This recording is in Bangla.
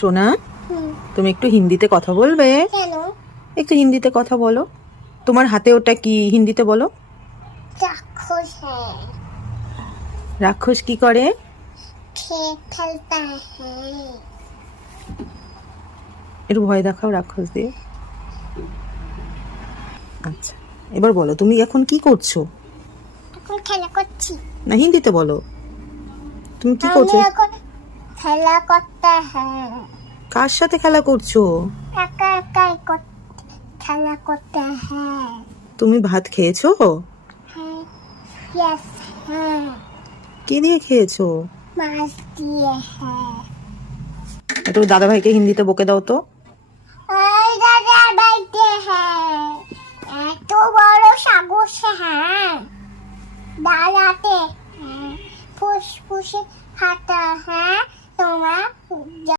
সোনা, তুমি একটু হিন্দিতে কথা বলবে? কেন? একটু হিন্দিতে কথা বলো। তোমার হাতে ওটা কি, হিন্দিতে বলো। রাক্ষস হ্যাঁ, রাক্ষস কি করে? খেয়ে ফেলতা হ্যাঁ। একটু ভয় দেখাও রাক্ষস দিয়ে। আচ্ছা, এবার বলো তুমি এখন কি করছো? এখন খেলা করছি। না, হিন্দিতে বলো। তুমি কি আমি করছো? এখন খেলা করতে হ্যাঁ, কার সাথে খেলা করছো? একা একাই খেলা করতে হ্যাঁ। তুমি ভাত খেয়েছো? হ্যাঁ, ইয়েস হ্যাঁ, কি দিয়ে খেয়েছো? মাছ দিয়ে হ্যাঁ। একটু দাদা ভাইকে হিন্দিতে বকে দাও তো। এই দাদা বাইতে হ্যাঁ, এত বড় সাগর হ্যাঁ, দাঁড়াতে হ্যাঁ, ফুসফুসে ফাটা হ্যাঁ, তোমার